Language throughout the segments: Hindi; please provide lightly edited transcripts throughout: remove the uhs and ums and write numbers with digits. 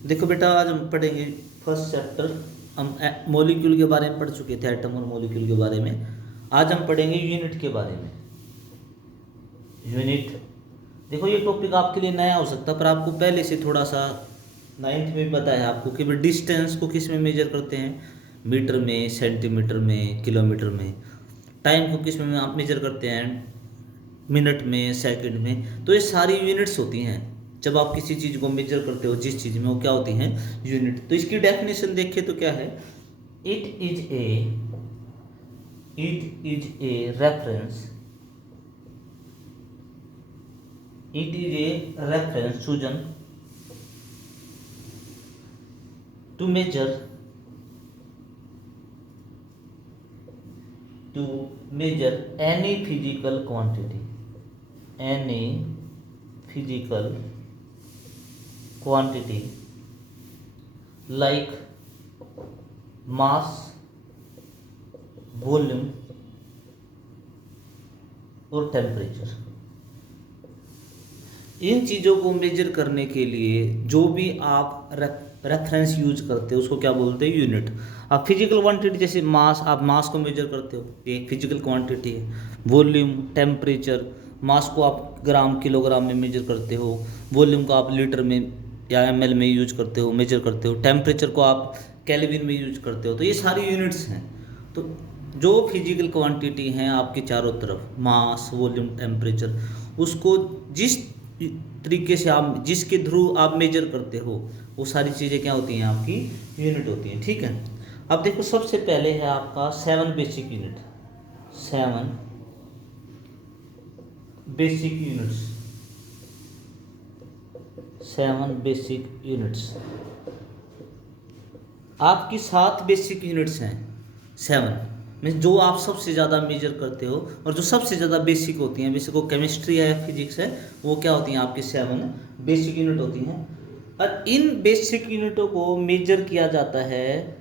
देखो बेटा, आज हम पढ़ेंगे फर्स्ट चैप्टर। हम मॉलिक्यूल के बारे में पढ़ चुके थे, एटम और मॉलिक्यूल के बारे में। आज हम पढ़ेंगे यूनिट के बारे में। यूनिट, देखो ये टॉपिक आपके लिए नया हो सकता है, पर आपको पहले से थोड़ा सा नाइन्थ में भी पता है आपको कि डिस्टेंस को किस में मेजर करते हैं, मीटर में, सेंटीमीटर में, किलोमीटर में। टाइम को किस में आप मेजर करते हैं, मिनट में, सेकंड में। तो ये सारी यूनिट्स होती हैं। जब आप किसी चीज़ को मेजर करते हो, जिस चीज़ में, वो क्या होती हैं, यूनिट। तो इसकी डेफिनेशन देखें तो क्या है, it is a reference, it is a reference सूजन to measure any physical quantity, any physical quantity like mass, volume और टेम्परेचर। इन चीज़ों को मेजर करने के लिए जो भी आप रेफरेंस यूज करते हो उसको क्या बोलते हैं, यूनिट। आप फिजिकल क्वांटिटी जैसे मास, आप मास को मेजर करते हो, ये एक फिजिकल क्वांटिटी है। वॉल्यूम, टेम्परेचर, मास को आप ग्राम किलोग्राम में मेजर करते हो, वॉल्यूम को आप लीटर में या ml में यूज करते हो, मेजर करते हो, टेम्परेचर को आप केल्विन में यूज करते हो। तो ये सारी यूनिट्स हैं। तो जो फिजिकल क्वांटिटी हैं आपके चारों तरफ, मास, वॉल्यूम, टेम्परेचर, उसको जिस तरीके से आप, जिसके थ्रू आप मेजर करते हो, वो सारी चीज़ें क्या होती हैं, आपकी यूनिट होती हैं। ठीक है। अब देखो, सबसे पहले है आपका 7 basic unit, 7 basic units, 7 basic units. आपकी 7 बेसिक यूनिट्स हैं। 7 मीन्स जो आप सबसे ज़्यादा मेजर करते हो और जो सबसे ज़्यादा बेसिक होती हैं, बेसिक वो केमिस्ट्री है, फिजिक्स है, वो क्या होती हैं, आपकी 7 बेसिक यूनिट होती हैं। और इन बेसिक यूनिटों को मेजर किया जाता है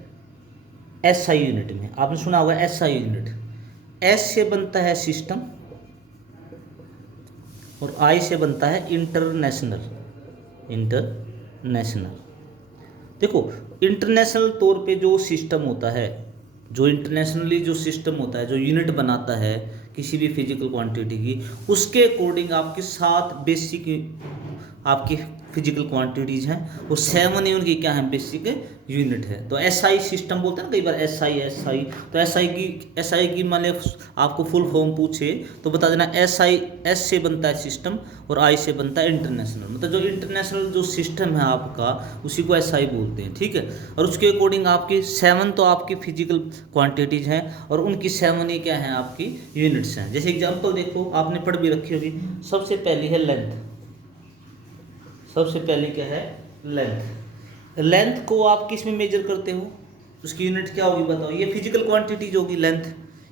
SI यूनिट में। आपने सुना होगा SI यूनिट। S से बनता है सिस्टम और I से बनता है इंटरनेशनल। इंटरनेशनल, देखो इंटरनेशनल तौर पे जो सिस्टम होता है, जो इंटरनेशनली जो सिस्टम होता है, जो यूनिट बनाता है किसी भी फिजिकल क्वांटिटी की, उसके अकॉर्डिंग आपकी 7 बेसिक आपकी फिजिकल क्वांटिटीज हैं और 7 ही उनकी क्या है, बेसिक यूनिट है। तो SI सिस्टम बोलते हैं ना कई बार, SI। तो SI की मान लो आपको फुल फॉर्म पूछे तो बता देना, SI, S से बनता है सिस्टम और I से बनता है इंटरनेशनल। मतलब जो इंटरनेशनल जो सिस्टम है आपका, उसी को SI बोलते हैं। ठीक है। और उसके अकॉर्डिंग आपकी 7 तो आपकी फिजिकल क्वांटिटीज हैं और उनकी 7 ही क्या है, आपकी यूनिट्स हैं। जैसे एग्जाम्पल देखो, आपने पढ़ भी रखी होगी। सबसे पहली है लेंथ। सबसे पहले क्या है, लेंथ। लेंथ को आप किस में मेजर करते हो, उसकी यूनिट क्या होगी बताओ। ये फिजिकल क्वांटिटी जो होगी लेंथ,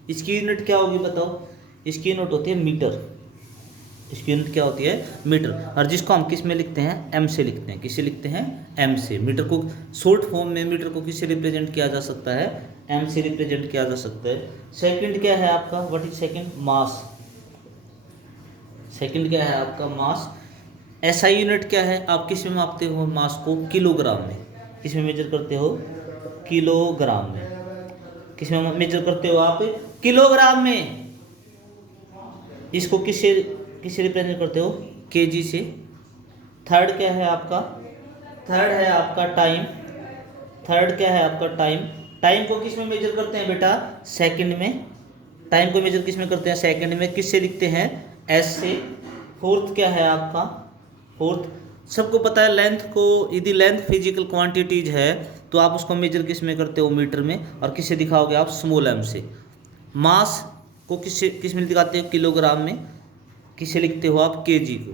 इसकी यूनिट क्या होगी बताओ। इसकी यूनिट होती है मीटर। इसकी यूनिट क्या होती है, मीटर। और जिसको हम किस में लिखते हैं, m से लिखते हैं। किससे लिखते हैं, m से। मीटर को शॉर्ट फॉर्म में मीटर को किससे रिप्रेजेंट किया जा सकता है, m से रिप्रेजेंट किया जा सकता है। सेकंड क्या है आपका, what is second, mass. Second क्या है आपका, मास। SI यूनिट क्या है, आप किस में मापते हो मास को, किलोग्राम में। किस में मेजर करते हो, किलोग्राम में। किस में मेजर करते हो आप, किलोग्राम में। इसको किससे किससे रिप्रेजेंट करते हो, केजी से। थर्ड क्या है आपका, थर्ड है आपका टाइम। थर्ड क्या है आपका, टाइम। टाइम को किस में मेजर करते हैं बेटा, सेकंड में। टाइम को मेजर किस में करते हैं, सेकंड में। किससे लिखते हैं, S से। फोर्थ क्या है आपका, फोर्थ, सबको पता है लेंथ को, यदि लेंथ फिजिकल क्वांटिटीज है तो आप उसको मेजर किस में करते हो, मीटर में। और किससे दिखाओगे आप, स्मॉल m से। मास को किस में दिखाते हो, किलोग्राम में। किससे लिखते हो आप, केजी को।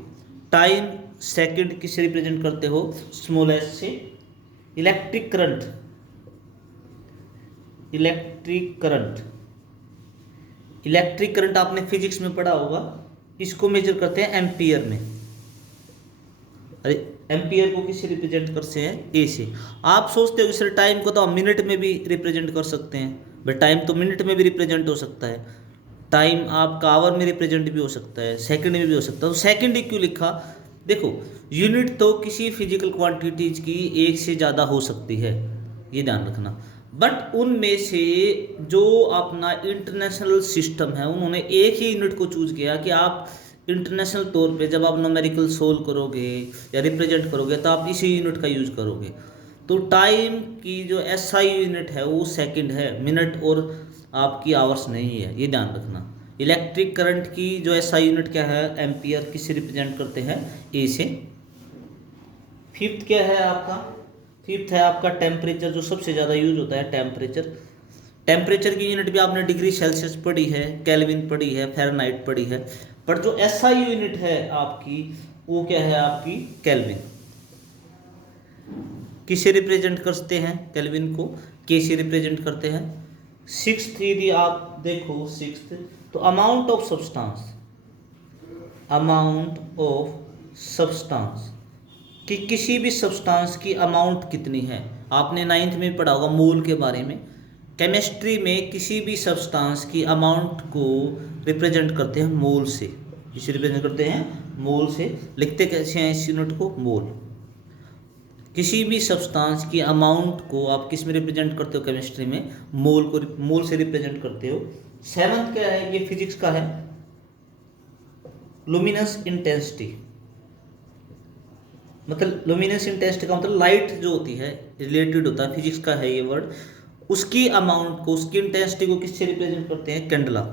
टाइम, सेकंड, किससे रिप्रेजेंट करते हो, स्मॉल s से। Electric current, electric current, electric current आपने फिजिक्स में पढ़ा होगा, इसको मेजर करते हैं एम्पियर में। अरे एम्पियर को किससे रिप्रेजेंट करते हैं, ए से। आप सोचते हो कि सर टाइम को तो हम मिनट में भी रिप्रेजेंट कर सकते हैं, बट टाइम तो मिनट में भी रिप्रेजेंट हो सकता है। टाइम आपका आवर में रिप्रेजेंट भी हो सकता है, सेकंड में भी हो सकता है। तो सेकंड ही क्यों लिखा, देखो, यूनिट तो किसी फिजिकल क्वांटिटीज की एक से ज़्यादा हो सकती है, ये ध्यान रखना, बट उनमें से जो अपना इंटरनेशनल सिस्टम है उन्होंने एक ही यूनिट को चूज किया कि आप इंटरनेशनल तौर पे जब आप न्यूमेरिकल सोल्व करोगे या रिप्रेजेंट करोगे तो आप इसी यूनिट का यूज करोगे। तो टाइम की जो एसआई यूनिट है वो सेकंड है, मिनट और आपकी आवर्स नहीं है, ये ध्यान रखना। इलेक्ट्रिक करंट की जो एसआई यूनिट क्या है, एम्पियर, किससे रिप्रेजेंट करते हैं, ए से। फिफ्थ क्या है आपका, फिफ्थ है आपका टेम्परेचर, जो सबसे ज़्यादा यूज होता है टेम्परेचर। टेम्परेचर की यूनिट भी आपने डिग्री सेल्सियस पढ़ी है, केल्विन पढ़ी है, फ़ारेनहाइट पढ़ी है, पर जो एसआई यूनिट है आपकी वो क्या है आपकी, केल्विन। किसे रिप्रेजेंट करते हैं केल्विन को, के से रिप्रेजेंट करते हैं। सिक्स्थ यदि आप देखो, सिक्स्थ तो amount of substance, amount of substance कि किसी भी सब्सटेंस की अमाउंट कितनी है। आपने नाइन्थ में पढ़ा होगा मोल के बारे में। केमिस्ट्री में किसी भी सब्सटेंस की अमाउंट को रिप्रेजेंट करते हैं मोल से, इसे रिप्रेजेंट करते हैं मोल से। लिखते कैसे हैं इस यूनिट को, मोल। किसी भी सब्सटेंस की अमाउंट को आप किस में रिप्रेजेंट करते हो केमिस्ट्री में, मोल को, मोल से रिप्रेजेंट करते हो। सेवंथ क्या है, ये फिजिक्स का है, लुमिनस इंटेंसिटी। मतलब लुमिनस इंटेंसिटी का मतलब लाइट जो होती है, रिलेटेड होता है, फिजिक्स का है ये वर्ड। उसकी अमाउंट को, उसकी इंटेंसिटी को किससे रिप्रेजेंट करते हैं, कैंडला।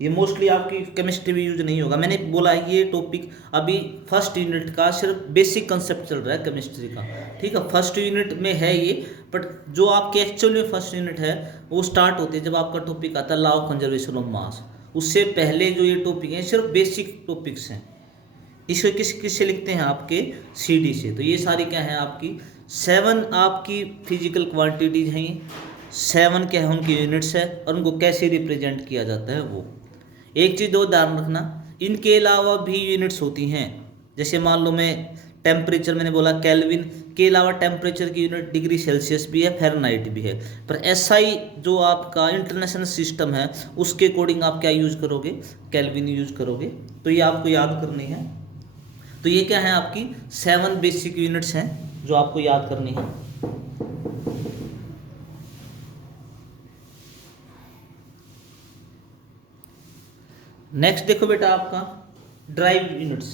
ये मोस्टली आपकी केमिस्ट्री में यूज नहीं होगा। मैंने बोला है ये टॉपिक अभी फर्स्ट यूनिट का सिर्फ बेसिक कंसेप्ट चल रहा है केमिस्ट्री का, ठीक है, फर्स्ट यूनिट में है ये। बट जो आपके एक्चुअल में फर्स्ट यूनिट है वो स्टार्ट होती है जब आपका टॉपिक आता है law of conservation of mass. उससे पहले जो ये टॉपिक है सिर्फ बेसिक टॉपिक्स हैं। इसको किससे लिखते हैं, आपके सीडी से। तो ये सारी क्या है आपकी, 7 आपकी फिजिकल क्वांटिटीज हैं, ये 7 क्या है उनकी यूनिट्स है, और उनको कैसे रिप्रेजेंट किया जाता है वो। एक चीज़ और ध्यान रखना, इनके अलावा भी यूनिट्स होती हैं। जैसे मान लो मैं टेम्परेचर, मैंने बोला केल्विन के अलावा टेम्परेचर की यूनिट डिग्री सेल्सियस भी है, फ़ारेनहाइट भी है। पर एसआई जो आपका इंटरनेशनल सिस्टम है उसके अकॉर्डिंग आप क्या यूज़ करोगे, केल्विन यूज़ करोगे। तो ये आपको याद करनी है। तो ये क्या है आपकी 7 बेसिक यूनिट्स हैं जो आपको याद करनी है। नेक्स्ट देखो बेटा आपका ड्राइव यूनिट्स।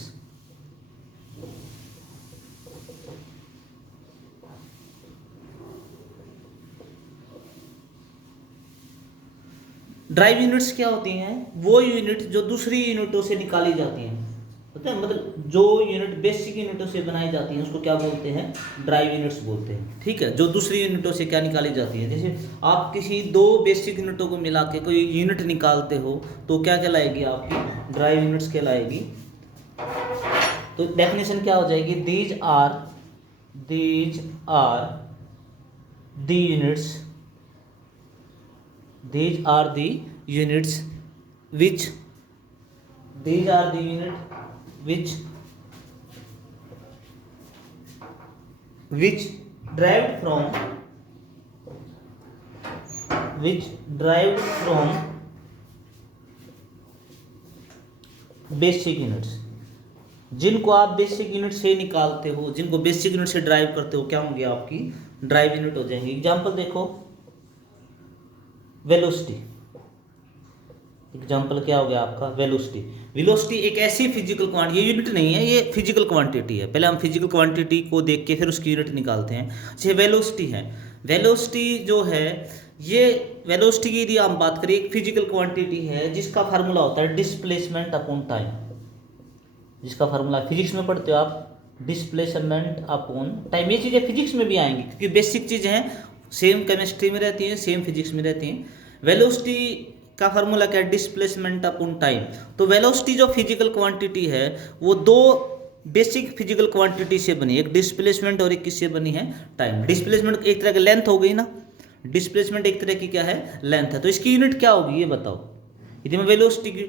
ड्राइव यूनिट्स क्या होती हैं, वो यूनिट जो दूसरी यूनिटों से निकाली जाती हैं, पता है, मतलब जो यूनिट बेसिक यूनिटों से बनाई जाती हैं उसको क्या बोलते हैं, ड्राइव यूनिट्स बोलते हैं, ठीक है। जो दूसरी यूनिटों से क्या निकाली जाती है, जैसे आप किसी 2 बेसिक यूनिटों को मिला के कोई यूनिट निकालते हो तो क्या कहलाएगी आपकी, ड्राइव यूनिट्स कहलाएगी। तो डेफिनेशन क्या हो जाएगी, these are the units, these are the units which, these are the unit which derived from basic units. जिनको आप बेसिक यूनिट से निकालते हो, जिनको बेसिक यूनिट से ड्राइव करते हो, क्या होंगे आपकी ड्राइव यूनिट हो जाएंगे। एग्जांपल देखो, वेलोसिटी, एग्जाम्पल क्या हो गया आपका, वेलोसिटी। वेलोसिटी एक ऐसी फिजिकल क्वांटिटी, ये यूनिट नहीं है, ये फिजिकल क्वांटिटी है। पहले हम फिजिकल क्वांटिटी को देख के फिर उसकी यूनिट निकालते हैं। जैसे वेलोसिटी है, वेलोसिटी जो है, ये वेलोसिटी की यदि हम बात करें, एक फिजिकल क्वांटिटी है जिसका फार्मूला होता है डिस्प्लेसमेंट अपॉन टाइम। जिसका फार्मूला फिजिक्स में पढ़ते हो आप, डिस्प्लेसमेंट अपॉन टाइम। ये चीज़ें फिजिक्स में भी आएंगी क्योंकि बेसिक चीज़ हैं, सेम केमिस्ट्री में रहती हैं, सेम फिजिक्स में रहती हैं। वेलोसिटी का फार्मूला क्या है, डिस्प्लेसमेंट अपॉन टाइम। तो वेलोसिटी जो फिजिकल क्वांटिटी है वो 2 बेसिक फिजिकल क्वांटिटी से बनी है, एक डिस्प्लेसमेंट और एक किससे बनी है, टाइम। डिस्प्लेसमेंट एक तरह की लेंथ हो गई ना, डिस्प्लेसमेंट एक तरह की क्या है, लेंथ है। तो इसकी यूनिट क्या होगी ये बताओ, यदि मैं वेलोसिटी की,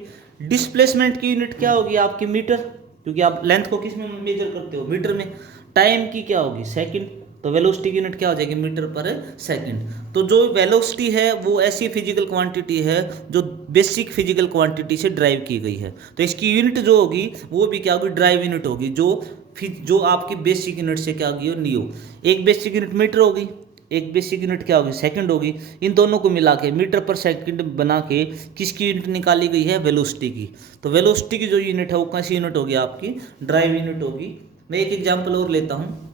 डिस्प्लेसमेंट की यूनिट क्या होगी आपकी, मीटर, क्योंकि आप लेंथ को किस में मेजर करते हो, मीटर में। टाइम की क्या होगी, सेकंड। तो वेलोसिटी की यूनिट क्या हो जाएगी, मीटर पर सेकंड। तो जो वेलोसिटी है वो ऐसी फिजिकल क्वांटिटी है जो बेसिक फिजिकल क्वांटिटी से ड्राइव की गई है, तो इसकी यूनिट जो होगी वो भी क्या होगी, ड्राइव यूनिट होगी, जो आपकी बेसिक यूनिट से क्या होगी, नियो। एक बेसिक यूनिट मीटर होगी, एक बेसिक यूनिट क्या होगी, सेकंड होगी। इन दोनों को मिला के मीटर पर सेकंड बना के किसकी यूनिट निकाली गई है, वेलोसिटी की। तो वेलोसिटी की जो यूनिट है वो कौन सी यूनिट होगी, आपकी ड्राइव यूनिट होगी। मैं एक एग्जांपल और लेता हूँ,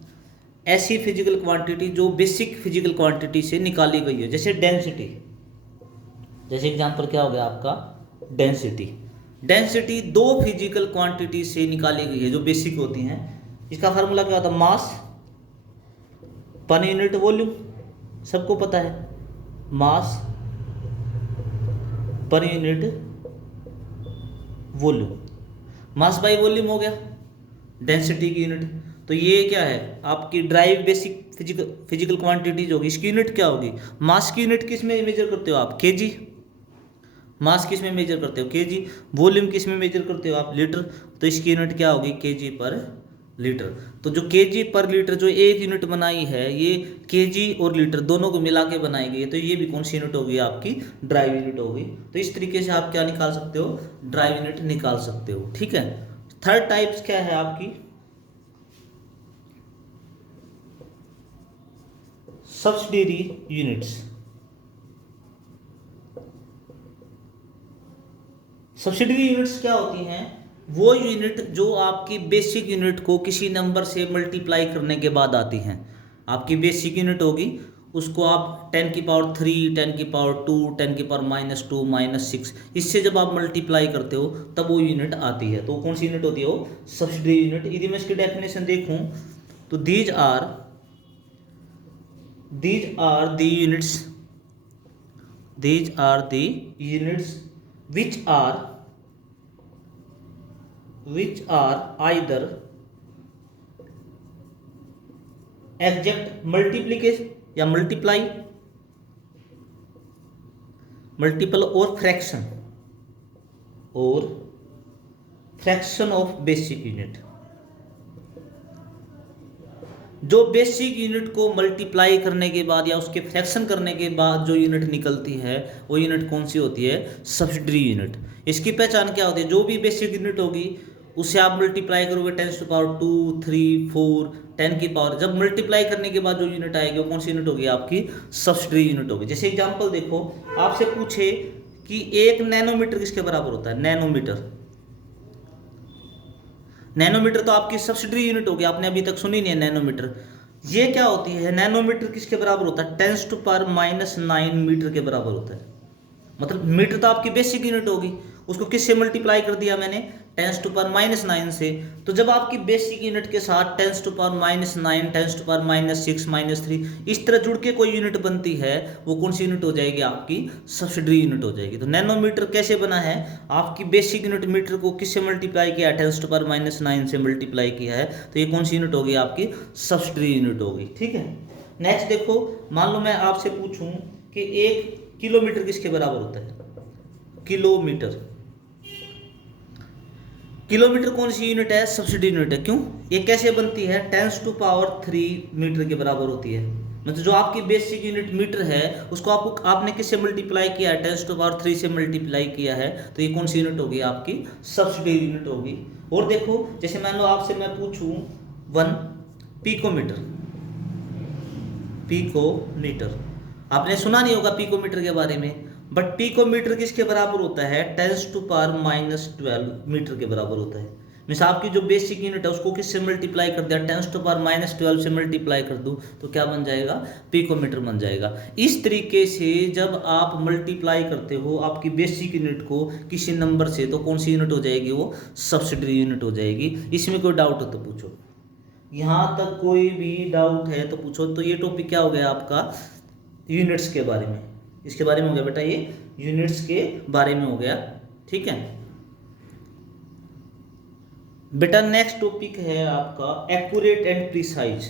ऐसी फिजिकल क्वांटिटी जो बेसिक फिजिकल क्वांटिटी से निकाली गई है, जैसे डेंसिटी। जैसे एग्जांपल क्या हो गया आपका, डेंसिटी। डेंसिटी दो फिजिकल क्वांटिटी से निकाली गई है जो बेसिक होती हैं। इसका फार्मूला क्या होता है, मास पर यूनिट वॉल्यूम, सबको पता है, मास पर unit volume. Mass by volume हो गया डेंसिटी की यूनिट। तो ये क्या है, आपकी ड्राइव बेसिक फिजिकल क्वांटिटीज होगी, इसकी यूनिट क्या होगी। मास की यूनिट किस में मेजर करते हो आप, केजी। मास किस में मेजर करते हो, केजी। वॉल्यूम किस में मेजर करते हो आप, लीटर। तो इसकी यूनिट क्या होगी, केजी पर लीटर। तो जो केजी पर लीटर जो एक यूनिट बनाई है, ये केजी और लीटर दोनों को मिला के बनाई गई है, तो ये भी कौन सी यूनिट होगी, आपकी ड्राइव यूनिट होगी। तो इस तरीके से आप क्या निकाल सकते हो, ड्राइव यूनिट निकाल सकते हो, ठीक है। थर्ड टाइप्स क्या है आपकी, सब्सिडियरी यूनिट्स। सब्सिडियरी यूनिट्स क्या होती हैं, वो यूनिट जो आपकी बेसिक यूनिट को किसी नंबर से मल्टीप्लाई करने के बाद आती हैं। आपकी बेसिक यूनिट होगी, उसको आप 10⁻³ 10⁻², 10⁻⁻2 -6, इससे जब आप मल्टीप्लाई करते हो तब वो यूनिट आती है। तो कौन सी यूनिट होती है, वो सब्सिडियरी यूनिट। यदि मैं इसकी डेफिनेशन देखूं तो these are the units, these are the units which are either exact multiplication या मल्टीप्लाई, मल्टीपल और फ्रैक्शन ऑफ बेसिक यूनिट। जो बेसिक यूनिट को मल्टीप्लाई करने के बाद या उसके फ्रैक्शन करने के बाद जो यूनिट निकलती है, वो यूनिट कौन सी होती है, सब्सिडियरी यूनिट। इसकी पहचान क्या होती है, जो भी बेसिक यूनिट होगी उसे आप मल्टीप्लाई करोगे 10⁻², 3, 4, 10 की पावर, जब मल्टीप्लाई करने के बाद जो यूनिट आएगी वो कौन सी यूनिट होगी, आपकी सब्सिडियरी यूनिट होगी। जैसे एग्जांपल देखो, आपसे पूछे कि 1 नैनोमीटर किसके बराबर होता है, नैनोमीटर। नैनोमीटर तो आपकी सब्सिडियरी यूनिट होगी, आपने अभी तक सुनी नहीं है नैनोमीटर। ये क्या होती है, नैनोमीटर किसके बराबर होता है, 10⁻⁹ मीटर के बराबर होता है। मतलब मीटर तो आपकी बेसिक यूनिट होगी, उसको किससे मल्टीप्लाई कर दिया मैंने, 10⁻⁹ से। तो जब आपकी बेसिक यूनिट के साथ 10⁻⁹, 10⁻⁶ -3 इस तरह जुड़ के कोई यूनिट बनती है, वो कौन सी यूनिट हो जाएगी, आपकी सब्सिडियरी यूनिट हो जाएगी। तो नैनोमीटर कैसे बना है, आपकी बेसिक यूनिट मीटर को किससे मल्टीप्लाई किया है, 10⁻⁹ से मल्टीप्लाई किया है, तो ये कौन सी यूनिट होगी, आपकी सब्सिडियरी यूनिट होगी, ठीक है। नेक्स्ट देखो, मान लो मैं आपसे पूछूं कि 1 किलोमीटर किसके बराबर होता है, किलोमीटर। किलोमीटर कौन सी यूनिट है, सब्सिडियरी यूनिट है। क्यों, ये कैसे बनती है, 10⁻³ मीटर के बराबर होती है। मतलब जो आपकी बेसिक यूनिट मीटर है उसको आपने किससे मल्टीप्लाई किया है, 10⁻³ से मल्टीप्लाई किया है, तो ये कौन सी यूनिट होगी, आपकी सब्सिडियरी यूनिट होगी। और देखो, जैसे मान लो आपसे मैं पूछूं 1 पिकोमीटर। पिकोमीटर आपने सुना नहीं होगा पिकोमीटर के बारे में, बट पिकोमीटर किसके बराबर होता है, 10⁻⁻12 मीटर के बराबर होता है। मीन्स आपकी जो बेसिक यूनिट है उसको किससे मल्टीप्लाई कर दिया, 10⁻⁻12 से मल्टीप्लाई कर दूं तो क्या बन जाएगा, पिकोमीटर बन जाएगा। इस तरीके से जब आप मल्टीप्लाई करते हो आपकी बेसिक यूनिट को किसी नंबर से, तो कौन सी यूनिट हो जाएगी, वो सब्सिडियरी यूनिट हो जाएगी। इसमें कोई डाउट हो तो पूछो, यहाँ तक कोई भी डाउट है तो पूछो। तो ये टॉपिक क्या हो गया आपका, यूनिट्स के बारे में, इसके बारे में हो गया बेटा, ये यूनिट्स के बारे में हो गया, ठीक है बेटा। नेक्स्ट टॉपिक है आपका एक्यूरेट एंड प्रिसाइज।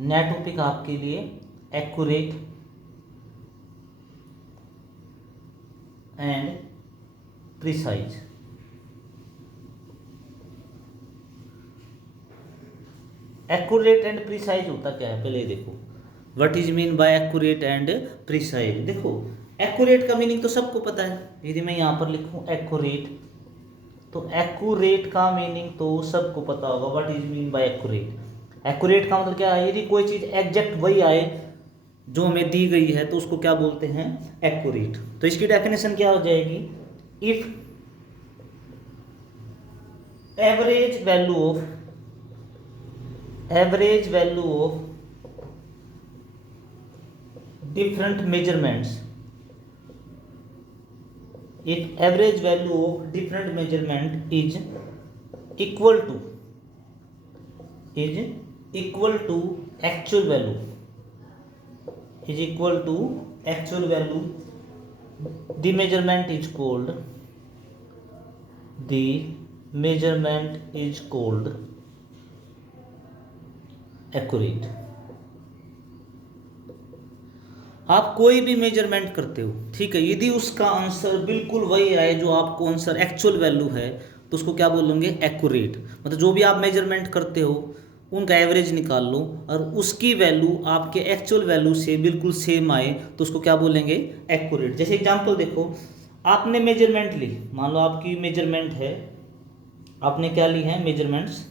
नया टॉपिक आपके लिए accurate and precise. Accurate and precise होता क्या है पहले देखो, what is mean by accurate and precise. देखो एक्यूरेट का मीनिंग तो सबको पता है, यदि मैं यहाँ पर लिखूँ एक्यूरेट, तो एक्यूरेट का मीनिंग तो सबको पता होगा, what is mean by accurate. Accurate का मतलब क्या है, यदि कोई चीज़ एग्जैक्ट वही आए जो हमें दी गई है तो उसको क्या बोलते हैं, एक्यूरेट। तो इसकी डेफिनेशन क्या हो जाएगी, if average value of different measurements, if average value of different measurement is equal to actual value, the measurement is called accurate। आप कोई भी मेजरमेंट करते हो, ठीक है, यदि उसका आंसर बिल्कुल वही आए जो आपको आंसर एक्चुअल वैल्यू है तो उसको क्या बोलोगे, एक्यूरेट। मतलब जो भी आप मेजरमेंट करते हो उनका एवरेज निकाल लो और उसकी वैल्यू आपके एक्चुअल वैल्यू से बिल्कुल सेम आए तो उसको क्या बोलेंगे, एक्यूरेट। जैसे एग्जांपल देखो, आपने मेजरमेंट ली, मान लो आपकी मेजरमेंट है, आपने क्या ली है मेजरमेंट्स,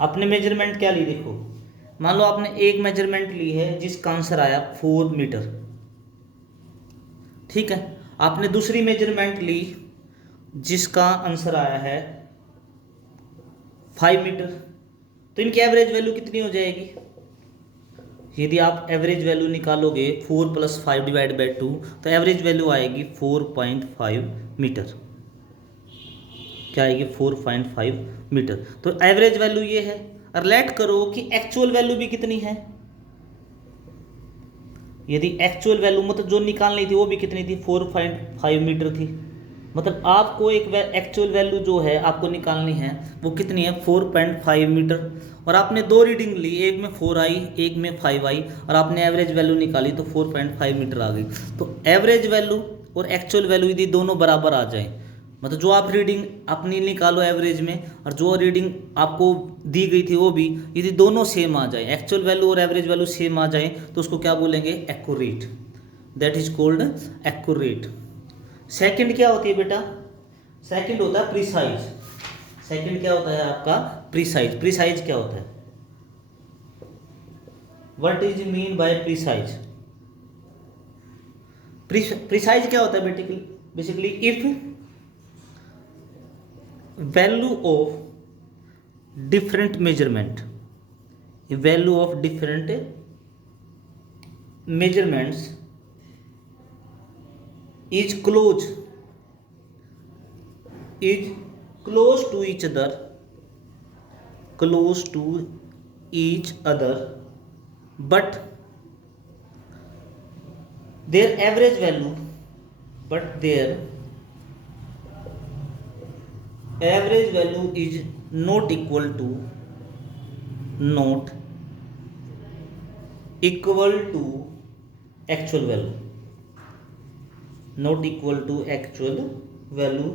आपने मेजरमेंट क्या ली, देखो मान लो आपने एक मेजरमेंट ली है जिसका आंसर आया 4 मीटर, ठीक है। आपने दूसरी मेजरमेंट ली जिसका आंसर आया है 5 मीटर, तो इनकी एवरेज वैल्यू कितनी हो जाएगी, यदि आप एवरेज वैल्यू निकालोगे 4 + 5 / 2 तो एवरेज वैल्यू आएगी 4.5 मीटर। क्या आएगी, 4.5 मीटर। तो एवरेज वैल्यू ये है, और लेट करो कि एक्चुअल वैल्यू भी कितनी है, यदि एक्चुअल वैल्यू मतलब जो निकालनी थी वो भी कितनी थी, 4.5 मीटर थी। मतलब आपको एक एक्चुअल वैल्यू जो है आपको निकालनी है वो कितनी है, 4.5 मीटर। और आपने दो रीडिंग ली, एक में 4 आई एक में 5 आई, और आपने एवरेज वैल्यू निकाली तो 4.5 मीटर आ गई। तो एवरेज वैल्यू और एक्चुअल वैल्यू यदि दोनों बराबर आ जाए, मतलब जो आप रीडिंग अपनी निकालो एवरेज में और जो रीडिंग आपको दी गई थी वो भी, यदि दोनों सेम आ जाए, एक्चुअल वैल्यू और एवरेज वैल्यू सेम आ जाए तो उसको क्या बोलेंगे, accurate. That is called accurate. Second क्या होती है बेटा, सेकंड होता है प्रिसाइज। सेकंड क्या होता है आपका, प्रिसाइज। प्रिसाइज क्या होता है, what is mean by precise. Precise क्या होता है basically if value of different measurement, value of different measurements is close to each other, but their average value is not equal to actual value, not equal to actual value,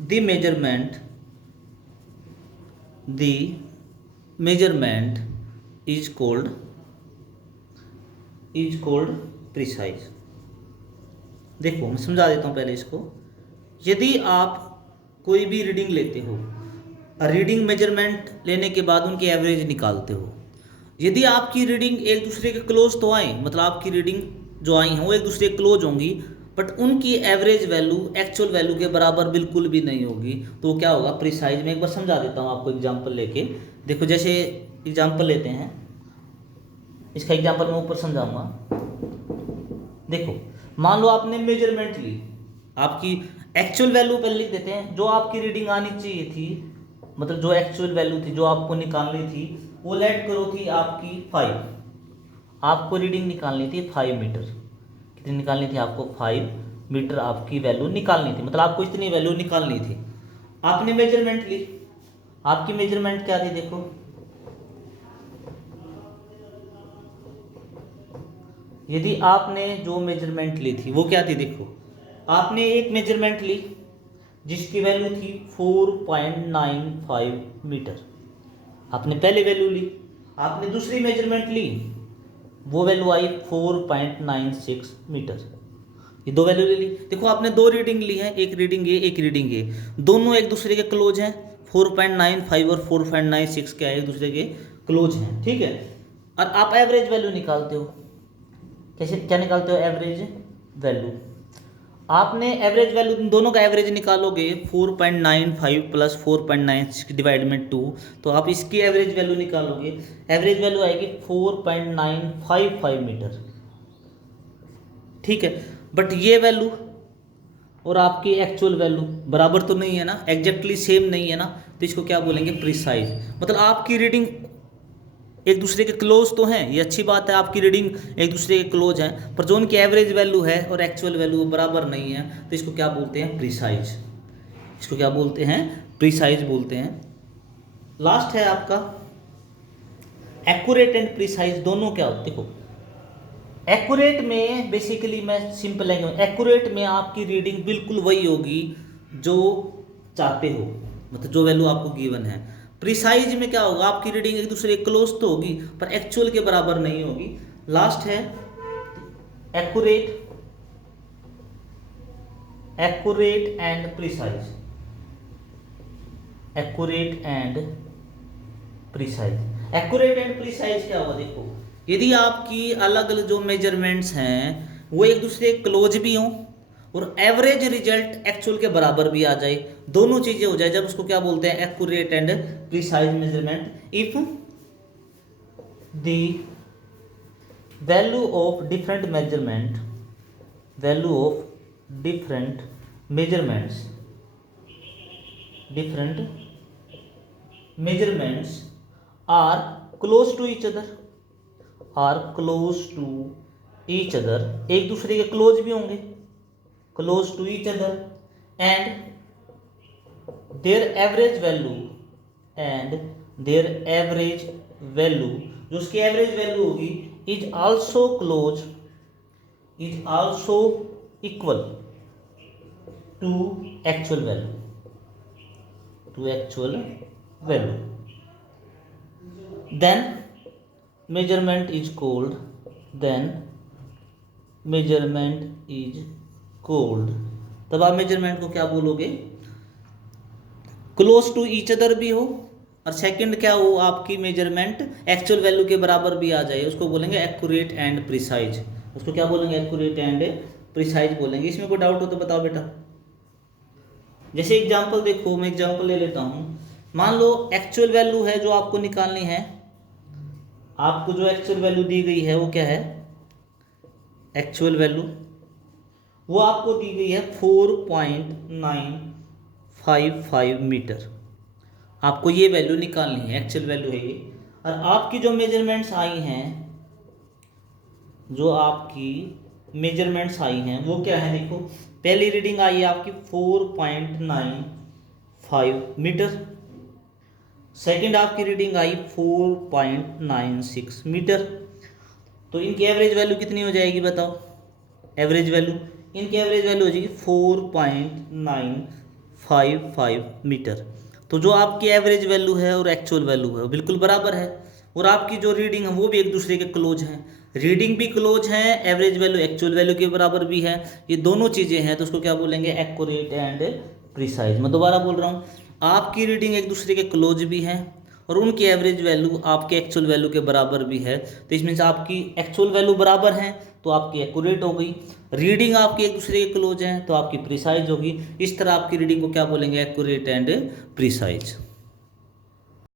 the measurement is called precise। देखो मैं समझा देता हूँ पहले इसको। यदि आप कोई भी रीडिंग लेते हो, रीडिंग मेजरमेंट लेने के बाद उनकी एवरेज निकालते हो, यदि आपकी रीडिंग एक दूसरे के क्लोज तो आए, मतलब आपकी रीडिंग जो आई हैं वो एक दूसरे के क्लोज होंगी, बट उनकी एवरेज वैल्यू एक्चुअल वैल्यू के बराबर बिल्कुल भी नहीं होगी, तो क्या होगा, प्रिसाइज। में एक बार समझा देता हूँ आपको एग्जाम्पल लेके। देखो जैसे एग्जाम्पल लेते हैं, इसका एग्जाम्पल मैं ऊपर समझाऊंगा। देखो मान लो आपने मेजरमेंट ली, आपकी एक्चुअल वैल्यू पहले लिख देते हैं, जो आपकी रीडिंग आनी चाहिए थी, मतलब जो एक्चुअल वैल्यू थी जो आपको निकालनी थी वो लेट करो थी आपकी 5। आपको रीडिंग निकालनी थी 5 मीटर। कितनी निकालनी थी आपको, 5 मीटर आपकी वैल्यू निकालनी थी, मतलब आपको इतनी वैल्यू निकालनी थी। आपने मेजरमेंट ली, आपकी मेजरमेंट क्या थी, देखो यदि आपने जो मेजरमेंट ली थी वो क्या थी, देखो आपने एक मेजरमेंट ली जिसकी वैल्यू थी 4.95 मीटर। आपने पहले वैल्यू ली, आपने दूसरी मेजरमेंट ली, वो वैल्यू आई 4.96 मीटर। ये दो वैल्यू ले ली। देखो आपने दो रीडिंग ली है, एक रीडिंग ए एक रीडिंग ए, दोनों एक दूसरे के क्लोज हैं। 4.95 और 4.96 क्या है, एक दूसरे के क्लोज हैं, ठीक है। और आप एवरेज वैल्यू निकालते हो, कैसे क्या निकालते हो, एवरेज वैल्यू। आपने एवरेज वैल्यू दोनों का एवरेज निकालोगे 4.95 प्लस 4.96 डिवाइड में 2, तो आप इसकी एवरेज वैल्यू निकालोगे, एवरेज वैल्यू आएगी 4.955 मीटर, ठीक है। बट ये वैल्यू और आपकी एक्चुअल वैल्यू बराबर तो नहीं है ना, एग्जैक्टली सेम नहीं है ना, तो इसको क्या बोलेंगे, प्रिसाइज। मतलब आपकी रीडिंग एक दूसरे के क्लोज तो हैं, ये अच्छी बात है, आपकी रीडिंग एक दूसरे के क्लोज हैं, पर जो उनकी एवरेज वैल्यू है और एक्चुअल वैल्यू बराबर नहीं है, तो इसको क्या बोलते हैं, प्रिसाइज। इसको क्या बोलते हैं, प्रिसाइज बोलते हैं। लास्ट है आपका एक्यूरेट एंड प्रिसाइज, दोनों क्या होते, देखो एक्यूरेट में बेसिकली मैं सिंपल लैंग्वेज, एक्यूरेट में आपकी रीडिंग बिल्कुल वही होगी जो चाहते हो, मतलब जो वैल्यू आपको गिवन है। प्रिसाइज में क्या होगा, आपकी रीडिंग एक दूसरे के क्लोज तो होगी पर एक्चुअल के बराबर नहीं होगी। लास्ट है accurate, accurate and precise, accurate and precise. Accurate and precise क्या होगा, देखो यदि आपकी अलग अलग जो मेजरमेंट्स हैं वो एक दूसरे के क्लोज भी हों और एवरेज रिजल्ट एक्चुअल के बराबर भी आ जाए, दोनों चीजें हो जाए, जब उसको क्या बोलते हैं, accurate and precise measurement. If the value of different measurement, value of different measurements, different measurements are close to each other, are close to each other, एक दूसरे के क्लोज भी होंगे, close to each other, and their average value, and their average value, जो उसकी एवरेज वैल्यू होगी, is also close, is also equal to actual value, to actual value, then measurement is called, then measurement is cold. तब आप मेजरमेंट को क्या बोलोगे, क्लोज टू ईच अदर भी हो, और सेकंड क्या हो, आपकी मेजरमेंट एक्चुअल वैल्यू के बराबर भी आ जाए, उसको बोलेंगे एक्यूरेट एंड प्रिसाइज। उसको क्या बोलेंगे, एक्यूरेट एंड प्रिसाइज बोलेंगे। इसमें कोई डाउट हो तो बताओ बेटा। जैसे एग्जांपल देखो, मैं एग्जांपल ले लेता हूँ। मान लो एक्चुअल वैल्यू है जो आपको निकालनी है, आपको जो एक्चुअल वैल्यू दी गई है वो क्या है, एक्चुअल वैल्यू वो आपको दी गई है 4.955 मीटर। आपको ये वैल्यू निकालनी है, एक्चुअल वैल्यू है ये। और आपकी जो मेजरमेंट्स आई हैं, जो आपकी मेजरमेंट्स आई हैं वो क्या है, देखो पहली रीडिंग आई है आपकी 4.95 मीटर, सेकंड आपकी रीडिंग आई 4.96 मीटर। तो इनकी एवरेज वैल्यू कितनी हो जाएगी बताओ, एवरेज वैल्यू, इनकी एवरेज वैल्यू हो जाएगी 4.955 मीटर। तो जो आपकी एवरेज वैल्यू है और एक्चुअल वैल्यू है वो बिल्कुल बराबर है, और आपकी जो रीडिंग है वो भी एक दूसरे के क्लोज हैं, रीडिंग भी क्लोज है, एवरेज वैल्यू एक्चुअल वैल्यू के बराबर भी है, ये दोनों चीज़ें हैं, तो उसको क्या बोलेंगे, एक्यूरेट एंड प्रिसाइज। मैं दोबारा बोल रहा हूँ, आपकी रीडिंग एक दूसरे के क्लोज भी हैं और उनकी एवरेज वैल्यू आपके एक्चुअल वैल्यू के बराबर भी है, तो इसमें से आपकी एक्चुअल वैल्यू बराबर है तो आपकी एक्यूरेट हो गई, रीडिंग आपकी एक दूसरे के क्लोज हैं तो आपकी प्रिसाइज होगी। इस तरह आपकी रीडिंग को क्या बोलेंगे, एक्यूरेट एंड प्रिसाइज।